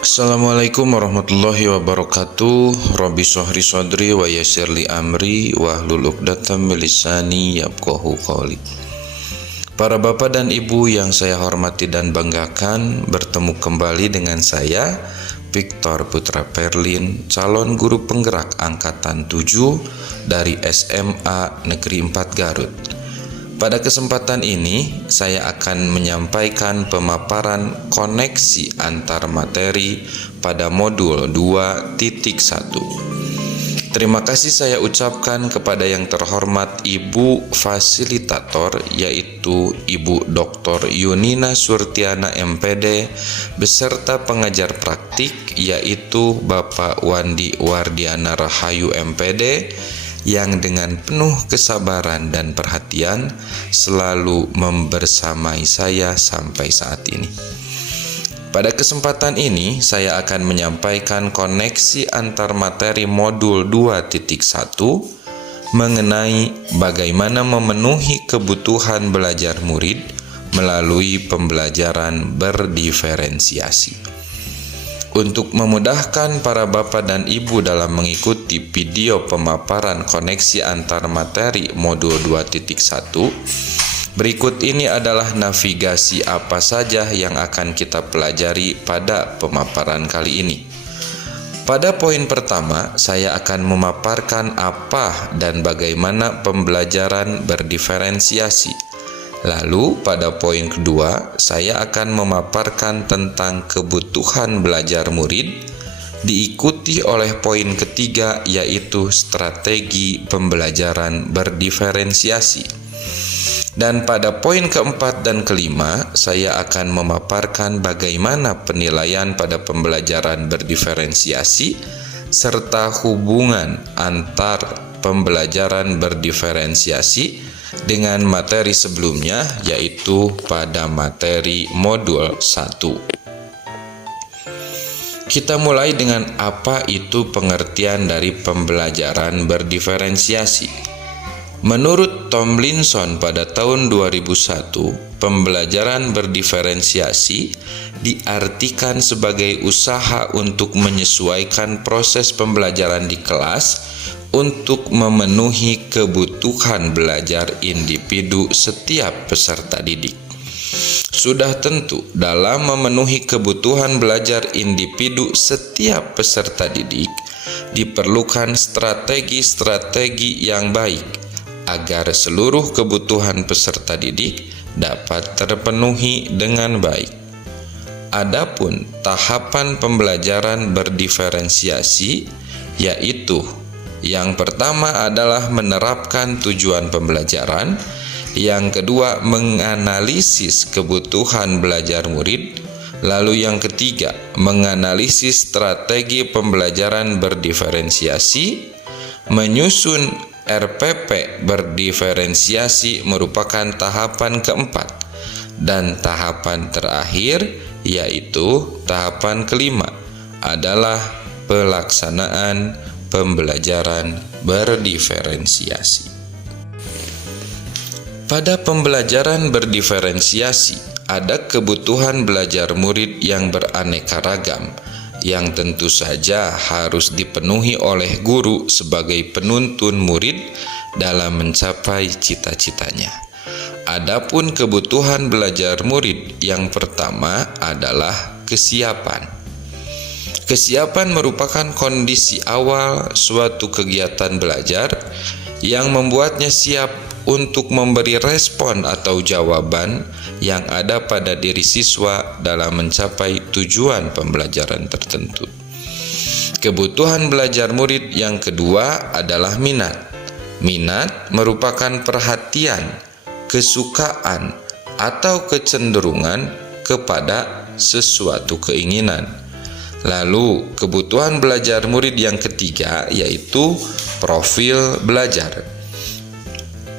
Assalamualaikum warahmatullahi wabarakatuh. Rabbi shrahli sadri wa yassir li amri wahlul 'uqdatam min lisani yafqahu qawli. Para bapak dan ibu yang saya hormati dan banggakan, bertemu kembali dengan saya Victor Putra Perlin, calon guru penggerak angkatan 7 dari SMA Negeri 4 Garut. Pada kesempatan ini, saya akan menyampaikan pemaparan koneksi antar materi pada modul 2.1. Terima kasih saya ucapkan kepada yang terhormat Ibu Fasilitator, yaitu Ibu Dr. Yunina Surtiana MPD, beserta pengajar praktik, yaitu Bapak Wandi Wardiana Rahayu MPD, yang dengan penuh kesabaran dan perhatian selalu membersamai saya sampai saat ini. Pada kesempatan ini, saya akan menyampaikan koneksi antar materi modul 2.1 mengenai bagaimana memenuhi kebutuhan belajar murid melalui pembelajaran berdiferensiasi. Untuk memudahkan para bapak dan ibu dalam mengikuti video pemaparan koneksi antar materi modul 2.1, berikut ini adalah navigasi apa saja yang akan kita pelajari pada pemaparan kali ini. Pada poin pertama, saya akan memaparkan apa dan bagaimana pembelajaran berdiferensiasi. Lalu pada poin kedua, saya akan memaparkan tentang kebutuhan belajar murid, diikuti oleh poin ketiga, yaitu strategi pembelajaran berdiferensiasi. Dan pada poin keempat dan kelima, saya akan memaparkan bagaimana penilaian pada pembelajaran berdiferensiasi serta hubungan antar pembelajaran berdiferensiasi dengan materi sebelumnya, yaitu pada materi modul 1. Kita mulai dengan apa itu pengertian dari pembelajaran berdiferensiasi. Menurut Tomlinson pada tahun 2001, pembelajaran berdiferensiasi diartikan sebagai usaha untuk menyesuaikan proses pembelajaran di kelas untuk memenuhi kebutuhan belajar individu setiap peserta didik. Sudah tentu, dalam memenuhi kebutuhan belajar individu setiap peserta didik, diperlukan strategi-strategi yang baik agar seluruh kebutuhan peserta didik dapat terpenuhi dengan baik. Adapun tahapan pembelajaran berdiferensiasi, yaitu yang pertama adalah menerapkan tujuan pembelajaran, yang kedua menganalisis kebutuhan belajar murid, lalu yang ketiga menganalisis strategi pembelajaran berdiferensiasi, menyusun RPP berdiferensiasi merupakan tahapan keempat, dan tahapan terakhir, yaitu tahapan kelima, adalah pelaksanaan pembelajaran berdiferensiasi. Pada pembelajaran berdiferensiasi, ada kebutuhan belajar murid yang beraneka ragam, yang tentu saja harus dipenuhi oleh guru sebagai penuntun murid dalam mencapai cita-citanya. Adapun kebutuhan belajar murid yang pertama adalah kesiapan. Kesiapan merupakan kondisi awal suatu kegiatan belajar yang membuatnya siap untuk memberi respon atau jawaban yang ada pada diri siswa dalam mencapai tujuan pembelajaran tertentu. Kebutuhan belajar murid yang kedua adalah minat. Minat merupakan perhatian, kesukaan, atau kecenderungan kepada sesuatu keinginan. Lalu, kebutuhan belajar murid yang ketiga yaitu profil belajar.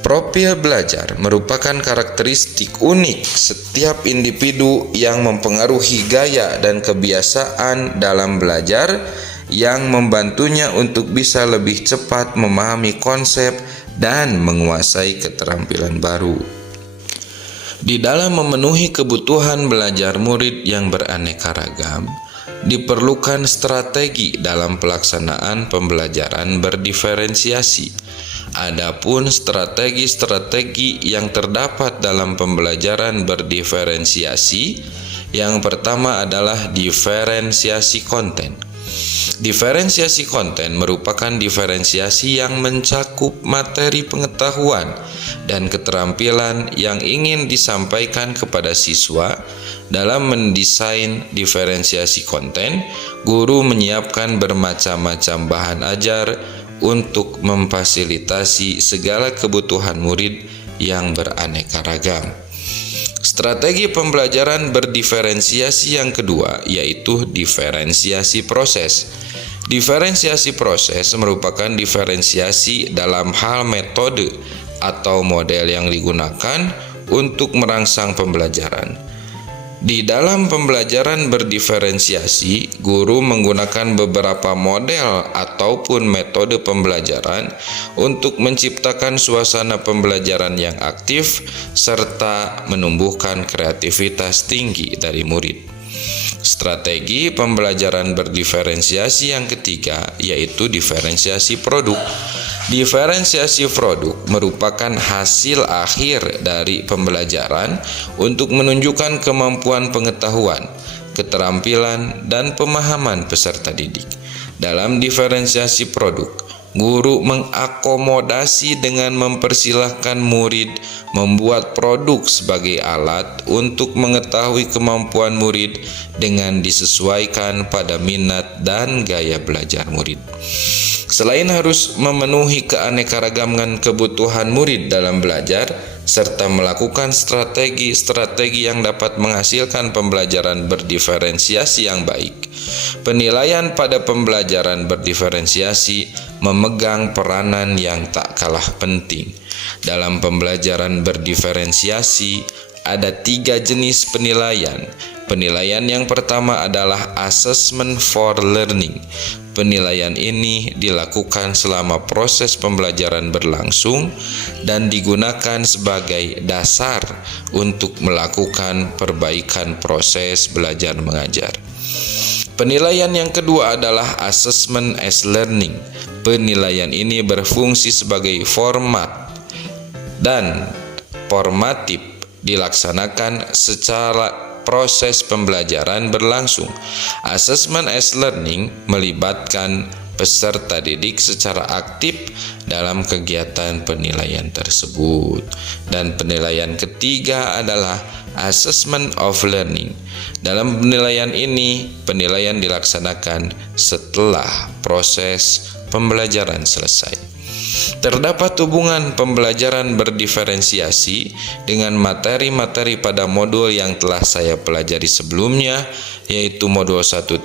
Profil belajar merupakan karakteristik unik setiap individu yang mempengaruhi gaya dan kebiasaan dalam belajar yang membantunya untuk bisa lebih cepat memahami konsep dan menguasai keterampilan baru. Di dalam memenuhi kebutuhan belajar murid yang beraneka ragam, diperlukan strategi dalam pelaksanaan pembelajaran berdiferensiasi. Adapun strategi-strategi yang terdapat dalam pembelajaran berdiferensiasi, yang pertama adalah diferensiasi konten. Diferensiasi konten merupakan diferensiasi yang mencakup materi pengetahuan dan keterampilan yang ingin disampaikan kepada siswa. Dalam mendesain diferensiasi konten, guru menyiapkan bermacam-macam bahan ajar untuk memfasilitasi segala kebutuhan murid yang beraneka ragam. Strategi pembelajaran berdiferensiasi yang kedua yaitu diferensiasi proses. Diferensiasi proses merupakan diferensiasi dalam hal metode atau model yang digunakan untuk merangsang pembelajaran. Di dalam pembelajaran berdiferensiasi, guru menggunakan beberapa model ataupun metode pembelajaran untuk menciptakan suasana pembelajaran yang aktif serta menumbuhkan kreativitas tinggi dari murid. Strategi pembelajaran berdiferensiasi yang ketiga yaitu diferensiasi produk. Diferensiasi produk merupakan hasil akhir dari pembelajaran untuk menunjukkan kemampuan pengetahuan, keterampilan, dan pemahaman peserta didik. Dalam diferensiasi produk, guru mengakomodasi dengan mempersilahkan murid membuat produk sebagai alat untuk mengetahui kemampuan murid dengan disesuaikan pada minat dan gaya belajar murid. Selain harus memenuhi keanekaragaman kebutuhan murid dalam belajar, serta melakukan strategi-strategi yang dapat menghasilkan pembelajaran berdiferensiasi yang baik, penilaian pada pembelajaran berdiferensiasi memegang peranan yang tak kalah penting. Dalam pembelajaran berdiferensiasi, ada 3 jenis penilaian. Penilaian yang pertama adalah assessment for learning. Penilaian ini dilakukan selama proses pembelajaran berlangsung dan digunakan sebagai dasar untuk melakukan perbaikan proses belajar mengajar. Penilaian yang kedua adalah assessment as learning. Penilaian ini berfungsi sebagai format dan formatif, dilaksanakan secara proses pembelajaran berlangsung. Assessment as learning melibatkan peserta didik secara aktif dalam kegiatan penilaian tersebut. Dan penilaian ketiga adalah assessment of learning. Dalam penilaian ini, penilaian dilaksanakan setelah proses pembelajaran selesai. Terdapat hubungan pembelajaran berdiferensiasi dengan materi-materi pada modul yang telah saya pelajari sebelumnya, yaitu modul 1.1,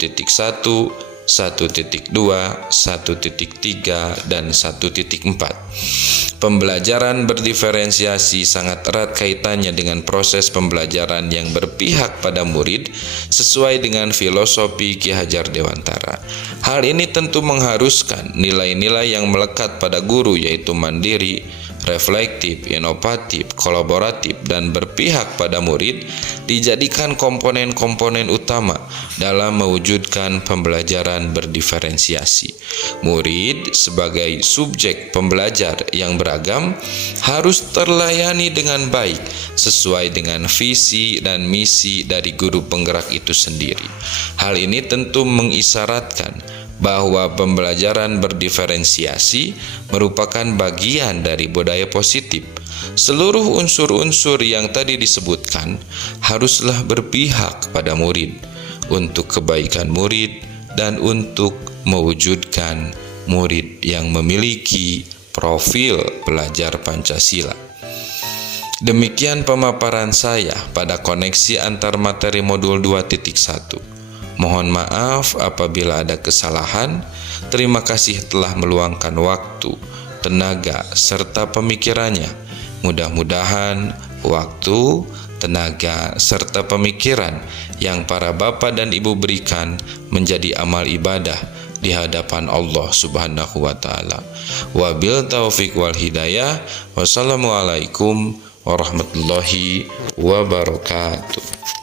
1.2, 1.3, dan 1.4. Pembelajaran berdiferensiasi sangat erat kaitannya dengan proses pembelajaran yang berpihak pada murid sesuai dengan filosofi Ki Hajar Dewantara. Hal ini tentu mengharuskan nilai-nilai yang melekat pada guru, yaitu mandiri, reflektif, inovatif, kolaboratif, dan berpihak pada murid dijadikan komponen-komponen utama dalam mewujudkan pembelajaran berdiferensiasi. Murid sebagai subjek pembelajar yang beragam harus terlayani dengan baik sesuai dengan visi dan misi dari guru penggerak itu sendiri. Hal ini tentu mengisyaratkan bahwa pembelajaran berdiferensiasi merupakan bagian dari budaya positif. Seluruh unsur-unsur yang tadi disebutkan haruslah berpihak pada murid untuk kebaikan murid dan untuk mewujudkan murid yang memiliki profil pelajar Pancasila. Demikian pemaparan saya pada koneksi antar materi modul 2.1. Mohon maaf apabila ada kesalahan. Terima kasih telah meluangkan waktu, tenaga, serta pemikirannya. Mudah-mudahan waktu, tenaga, serta pemikiran yang para bapak dan ibu berikan menjadi amal ibadah di hadapan Allah Subhanahu wa Ta'ala. Wabil taufiq wal hidayah. Wassalamualaikum warahmatullahi wabarakatuh.